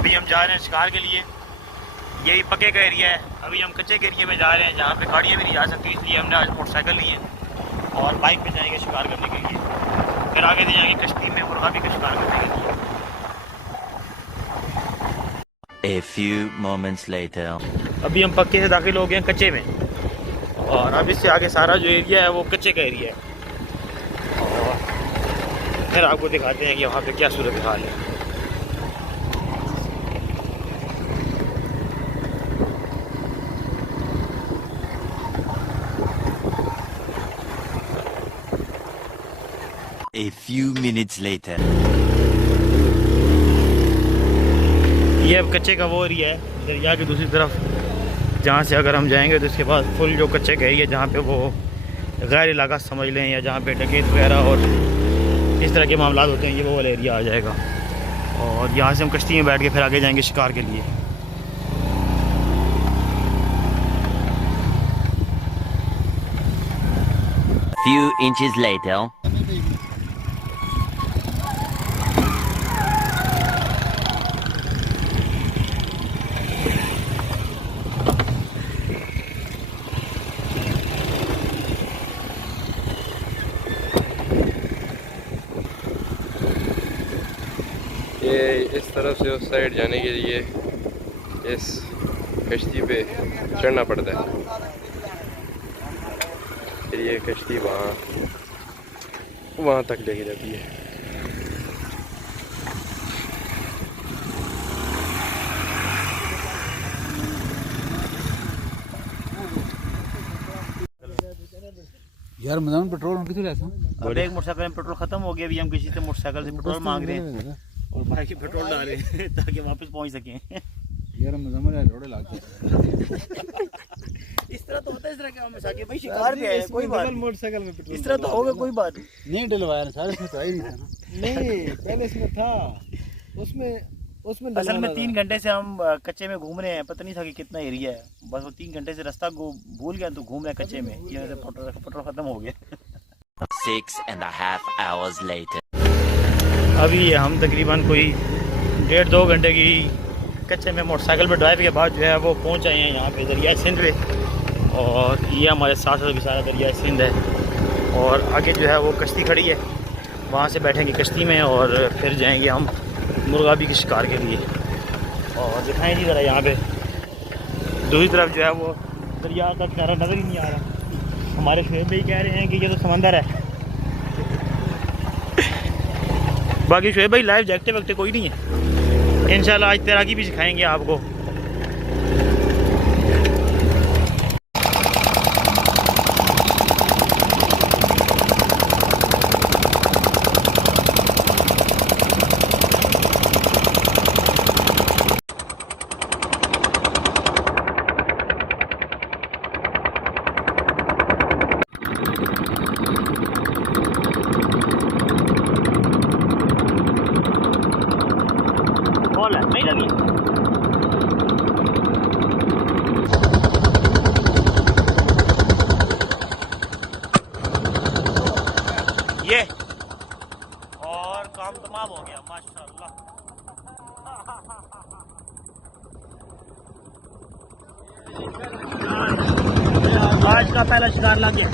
अभी हम जा रहे हैं शिकार के लिए। ये भी पक्के का एरिया है। अभी हम कच्चे के एरिया में जा रहे हैं जहाँ पे गाड़ियाँ भी नहीं जा सकती, इसलिए हमने आज मोटरसाइकिल ली है और बाइक पे जाएंगे शिकार करने के लिए। फिर आगे से जाएंगे कश्ती में मुर्गा भी का शिकार करने के लिए। A few moments later. अभी हम पक्के से दाखिल हो गए हैं कच्चे में, और अब इससे आगे सारा जो एरिया है वो कच्चे का एरिया है। और फिर आपको दिखाते हैं कि वहाँ पे क्या सूरत हाल है। A few minutes later. ये अब कच्चे का वो एरिया है दरिया की दूसरी तरफ, जहाँ से अगर हम जाएंगे तो इसके बाद फुल जो कच्चे का एरिया जहाँ पे वो गैर इलाका समझ लें, या जहाँ पे डकैत वगैरह और इस तरह के मामला होते हैं, ये वो वाला एरिया आ जाएगा। और यहाँ से हम कश्ती में बैठ के फिर आगे जाएंगे शिकार के लिए। Few inches later. ये इस तरफ से उस साइड जाने के लिए इस कश्ती पे चढ़ना पड़ता है। फिर ये कश्ती वहाँ तक लेके जाती है। यार मजान पेट्रोल हम कितने लेते हैं? अब एक मोटरसाइकिल में पेट्रोल खत्म हो गया। अभी हम किसी से मोटरसाइकिल से पेट्रोल मांग रहे हैं और भाई की पेट्रोल डाले ताकि वापस पहुंच सकें। यार मजान यार रोड़े लाग इस तरह तो होता है, इस तरह का मसाके भाई शिकार भी है, कोई बात मोटरसाइकिल में पेट्रोल इस तरह तो होगा, कोई बात नहीं डलवाया ना सारे, इसमें तो आई नहीं था ना। नहीं पहले इसमें था, उसमें असल में 3 घंटे से हम कच्चे में घूम रहे हैं, पता नहीं था कि कितना एरिया है। बस वो 3 घंटे से रास्ता भूल गया तो घूम रहे हैं कच्चे में। ये पेट्रोल खत्म हो गया। 6.5 hours later. अभी हम तकरीबन कोई 1.5-2 घंटे की कच्चे में मोटरसाइकिल पर ड्राइव के बाद जो है वो पहुंच आए हैं यहाँ पे दरिया सिंध पे। और ये हमारे साथ साथ सारा दरिया सिंध है, और आगे जो है वो कश्ती खड़ी है, वहाँ से बैठेंगे कश्ती में और फिर जाएंगे हम मुर्गा भी के शिकार के लिए। और दिखाएं जी ज़रा, यहाँ पे दूसरी तरफ जो है वो दरिया का किनारा नज़र ही नहीं आ रहा। हमारे शोएब भाई कह रहे हैं कि ये तो समंदर है। बाकी शोएब भाई लाइव जैकटे वगटे कोई नहीं है। इंशाल्लाह आज तैराकी भी सिखाएंगे आपको। नहीं लगी ये, और काम तमाम हो गया माशाल्लाह। आज का पहला शिकार लग गया।